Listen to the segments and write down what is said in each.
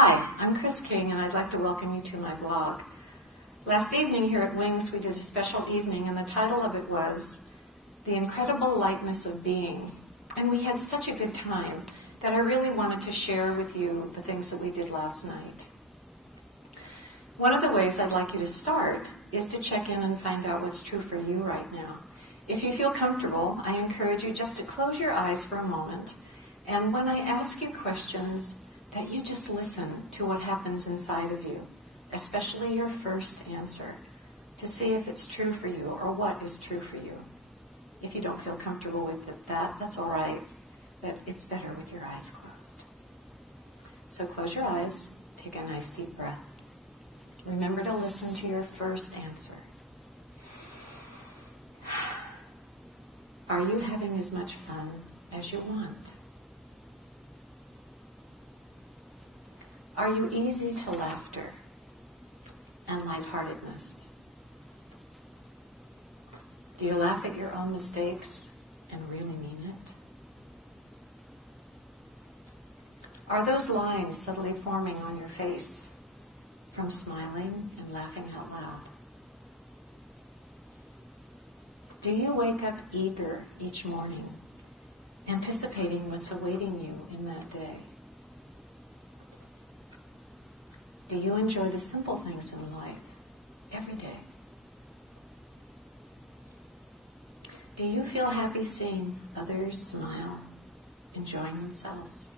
Hi, I'm Kris King, and I'd like to welcome you to my blog. Last evening here at Wings, we did a special evening, and the title of it was The Incredible Lightness of Being. And we had such a good time that I really wanted to share with you the things that we did last night. One of the ways I'd like you to start is to check in and find out what's true for you right now. If you feel comfortable, I encourage you just to close your eyes for a moment, and when I ask you questions, that you just listen to what happens inside of you, especially your first answer, to see if it's true for you or what is true for you. If you don't feel comfortable with it, that's all right, but it's better with your eyes closed. So close your eyes, take a nice deep breath. Remember to listen to your first answer. Are you having as much fun as you want? Are you easy to laughter and lightheartedness? Do you laugh at your own mistakes and really mean it? Are those lines subtly forming on your face from smiling and laughing out loud? Do you wake up eager each morning, anticipating what's awaiting you in that day? Do you enjoy the simple things in life every day? Do you feel happy seeing others smile, enjoying themselves?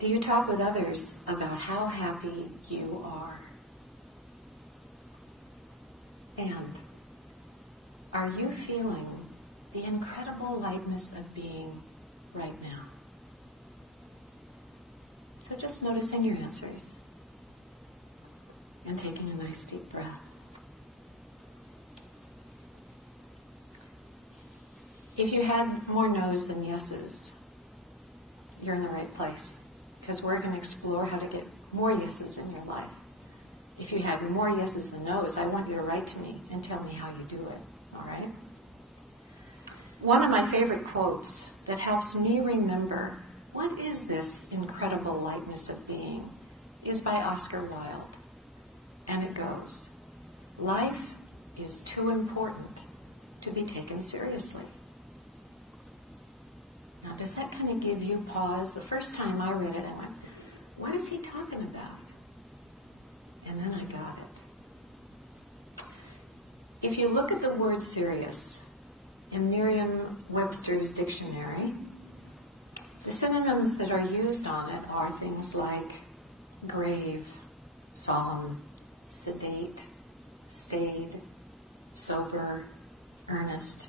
Do you talk with others about how happy you are? And are you feeling the incredible lightness of being right now? So just noticing your answers and taking a nice deep breath. If you had more no's than yeses, you're in the right place, because we're going to explore how to get more yeses in your life. If you had more yeses than no's, I want you to write to me and tell me how you do it, all right? One of my favorite quotes that helps me remember what is this incredible lightness of being is by Oscar Wilde. And it goes, "Life is too important to be taken seriously." Now, does that kind of give you pause? The first time I read it, I went, what is he talking about? And then I got it. If you look at the word serious in Merriam-Webster's dictionary, the synonyms that are used on it are things like grave, solemn, sedate, staid, sober, earnest,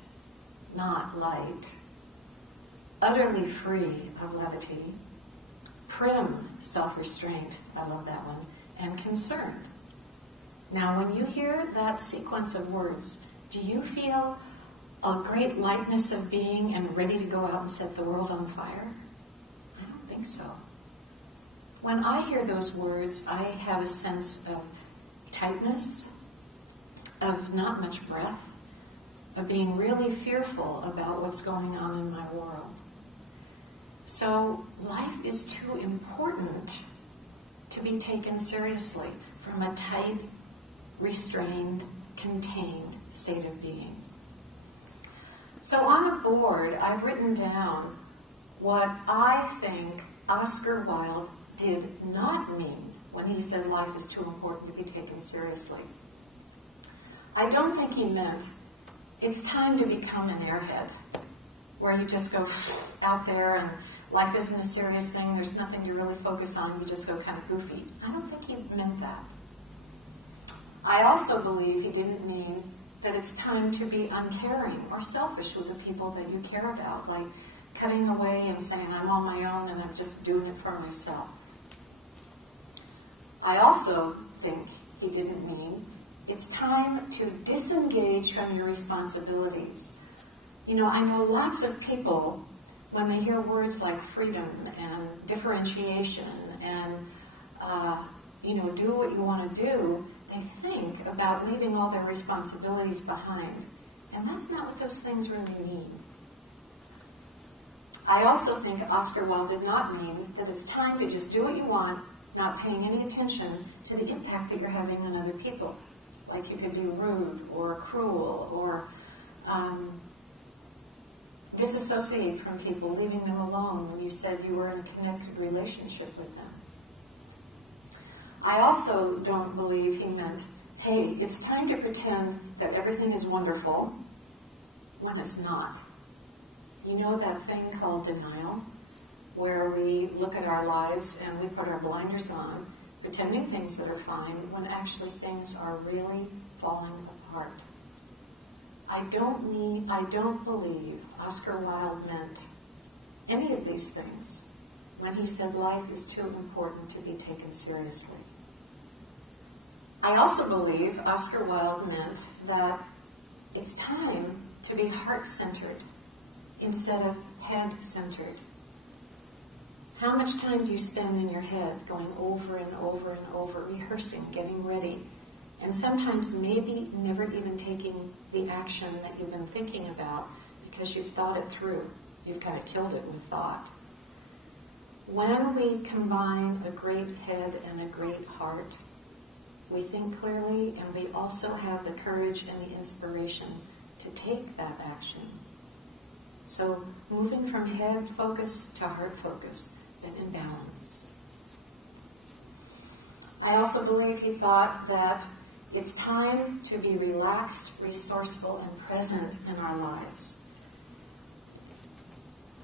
not light, utterly free of levity, prim self-restraint, I love that one, and concerned. Now, when you hear that sequence of words, do you feel a great lightness of being and ready to go out and set the world on fire? I don't think so. When I hear those words, I have a sense of tightness, of not much breath, of being really fearful about what's going on in my world. So life is too important to be taken seriously from a tight, restrained, contained state of being. So on a board, I've written down what I think Oscar Wilde did not mean when he said life is too important to be taken seriously. I don't think he meant it's time to become an airhead, where you just go out there and life isn't a serious thing, there's nothing to really focus on, you just go kind of goofy. I don't think he meant that. I also believe he didn't mean that it's time to be uncaring or selfish with the people that you care about, like cutting away and saying, I'm on my own and I'm just doing it for myself. I also think he didn't mean it's time to disengage from your responsibilities. You know, I know lots of people, when they hear words like freedom and differentiation and, do what you want to do, they think about leaving all their responsibilities behind. And that's not what those things really mean. I also think Oscar Wilde did not mean that it's time to just do what you want, not paying any attention to the impact that you're having on other people. Like you could be rude or cruel or disassociate from people, leaving them alone when you said you were in a connected relationship with them. I also don't believe he meant, hey, it's time to pretend that everything is wonderful when it's not. You know that thing called denial, where we look at our lives and we put our blinders on, pretending things that are fine when actually things are really falling apart. I don't believe Oscar Wilde meant any of these things when he said life is too important to be taken seriously. I also believe Oscar Wilde meant that it's time to be heart-centered instead of head-centered. How much time do you spend in your head going over and over and over, rehearsing, getting ready, and sometimes maybe never even taking the action that you've been thinking about because you've thought it through. You've kind of killed it with thought. When we combine a great head and a great heart, we think clearly and we also have the courage and the inspiration to take that action. So moving from head focus to heart focus, then in balance. I also believe he thought that it's time to be relaxed, resourceful, and present in our lives.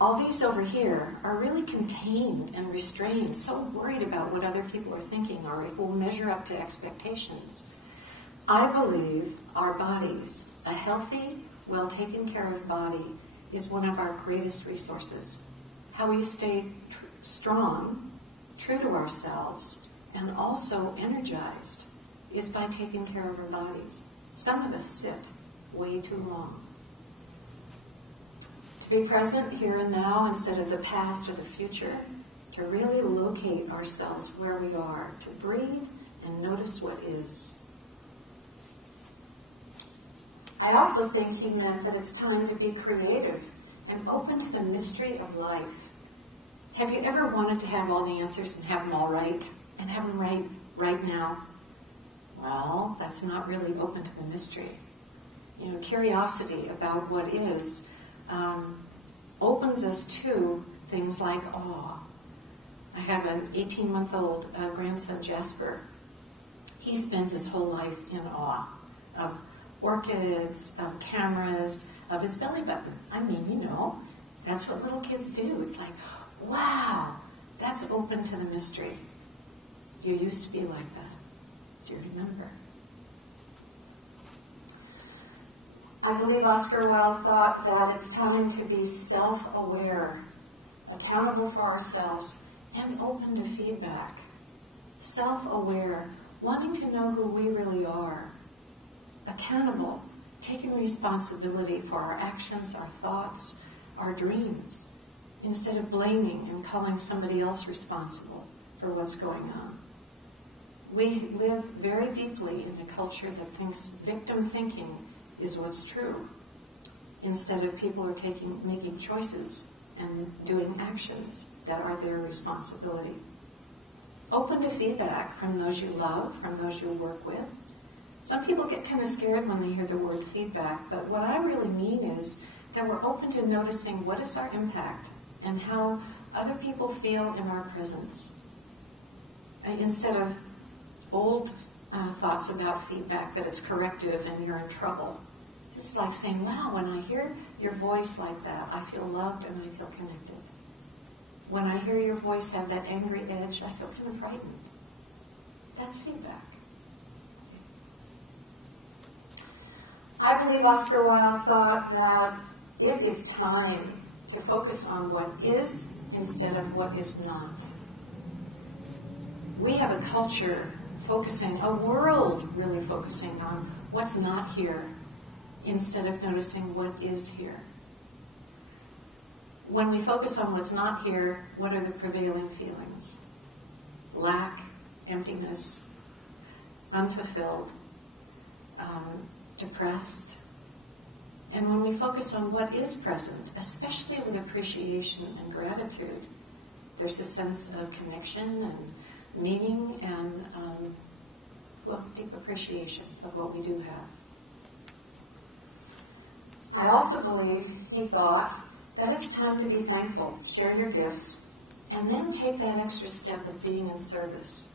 All these over here are really contained and restrained, so worried about what other people are thinking or if we'll measure up to expectations. I believe our bodies, a healthy, well taken care of body, is one of our greatest resources. How we stay strong, true to ourselves, and also energized is by taking care of our bodies. Some of us sit way too long. To be present here and now instead of the past or the future, to really locate ourselves where we are, to breathe and notice what is. I also think he meant that it's time to be creative and open to the mystery of life. Have you ever wanted to have all the answers and have them all right, and have them right now? Well, that's not really open to the mystery. You know, curiosity about what is opens us to things like awe. I have an 18-month-old grandson, Jasper. He spends his whole life in awe of orchids, of cameras, of his belly button. I mean, you know, that's what little kids do. It's like, wow, that's open to the mystery. You used to be like that. Do you remember? I believe Oscar Wilde thought that it's time to be self-aware, accountable for ourselves, and open to feedback. Self-aware, wanting to know who we really are. Accountable, taking responsibility for our actions, our thoughts, our dreams, instead of blaming and calling somebody else responsible for what's going on. We live very deeply in a culture that thinks victim thinking is what's true, instead of people are making choices and doing actions that are their responsibility. Open to feedback from those you love, from those you work with. Some people get kind of scared when they hear the word feedback, but what I really mean is that we're open to noticing what is our impact and how other people feel in our presence. Instead of old thoughts about feedback, that it's corrective and you're in trouble. This is like saying, wow, when I hear your voice like that, I feel loved and I feel connected. When I hear your voice have that angry edge, I feel kind of frightened. That's feedback. I believe Oscar Wilde thought that it is time to focus on what is instead of what is not. We have a culture focusing, a world really focusing on what's not here instead of noticing what is here. When we focus on what's not here, what are the prevailing feelings? Lack, emptiness, unfulfilled, depressed. And when we focus on what is present, especially with appreciation and gratitude, there's a sense of connection and meaning and deep appreciation of what we do have. I also believe he thought that it's time to be thankful, share your gifts, and then take that extra step of being in service.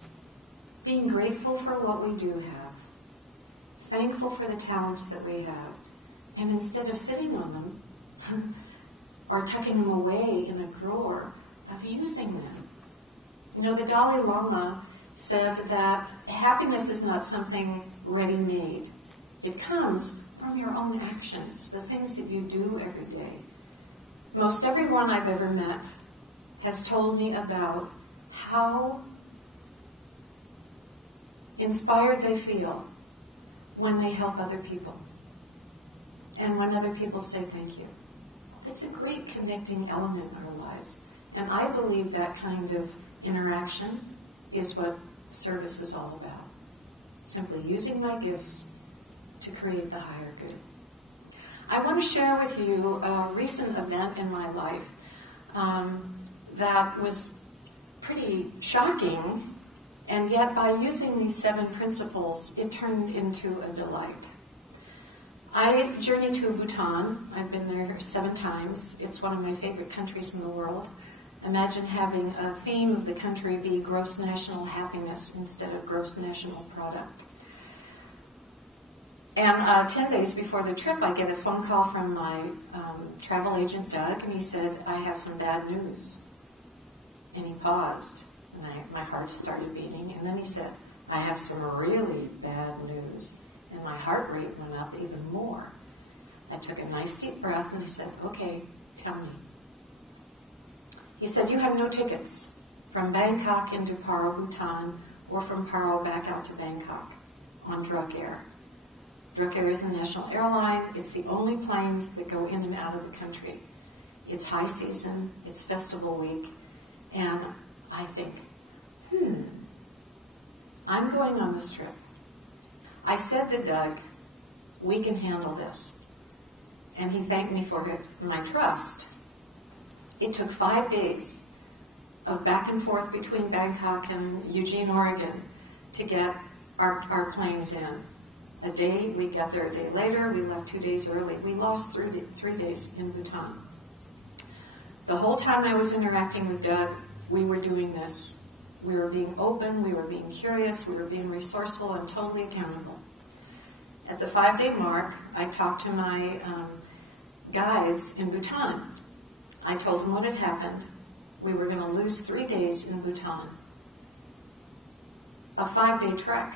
Being grateful for what we do have, thankful for the talents that we have, and instead of sitting on them or tucking them away in a drawer, of using them. You know, the Dalai Lama said that happiness is not something ready-made. It comes from your own actions, the things that you do every day. Most everyone I've ever met has told me about how inspired they feel when they help other people and when other people say thank you. It's a great connecting element in our lives. And I believe that kind of interaction is what service is all about. Simply using my gifts to create the higher good. I want to share with you a recent event in my life that was pretty shocking, and yet by using these 7 principles, it turned into a delight. I journeyed to Bhutan. I've been there 7 times. It's one of my favorite countries in the world. Imagine having a theme of the country be gross national happiness instead of gross national product. And 10 days before the trip, I get a phone call from my travel agent, Doug, and he said, I have some bad news. And he paused, and my heart started beating. And then he said, I have some really bad news. And my heart rate went up even more. I took a nice deep breath, and he said, okay, tell me. He said, you have no tickets from Bangkok into Paro, Bhutan, or from Paro back out to Bangkok on Druk Air. Druk Air is a national airline. It's the only planes that go in and out of the country. It's high season. It's festival week. And I think, I'm going on this trip. I said to Doug, we can handle this. And he thanked me for my trust. It took 5 days of back and forth between Bangkok and Eugene, Oregon to get our planes in. A day, we got there a day later, we left 2 days early. We lost 3 days in Bhutan. The whole time I was interacting with Doug, we were doing this. We were being open, we were being curious, we were being resourceful and totally accountable. At the 5-day mark, I talked to my guides in Bhutan. I told them what had happened. We were going to lose 3 days in Bhutan. A 5-day trek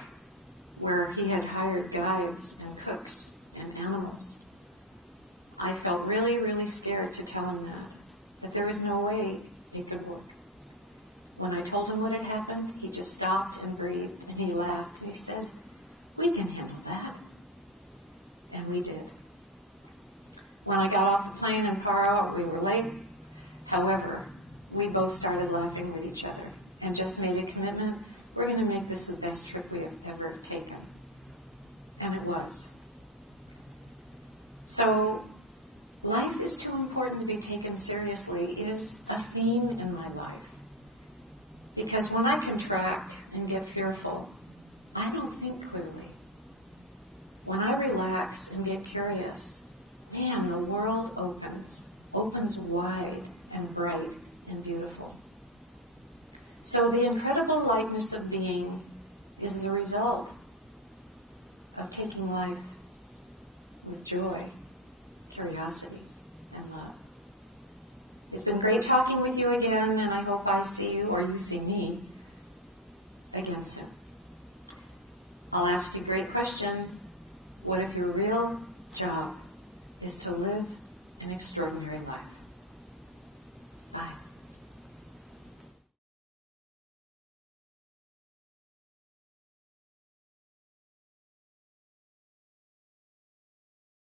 where he had hired guides and cooks and animals. I felt really, really scared to tell him that there was no way it could work. When I told him what had happened, he just stopped and breathed, and he laughed, and he said, we can handle that. And we did. When I got off the plane in Paro, we were late. However, we both started laughing with each other and just made a commitment. We're going to make this the best trip we have ever taken. And it was. So, life is too important to be taken seriously is a theme in my life. Because when I contract and get fearful, I don't think clearly. When I relax and get curious, man, the world opens wide and bright and beautiful. So the incredible lightness of being is the result of taking life with joy, curiosity, and love. It's been great talking with you again, and I hope I see you, or you see me, again soon. I'll ask you a great question. What if your real job is to live an extraordinary life? Bye.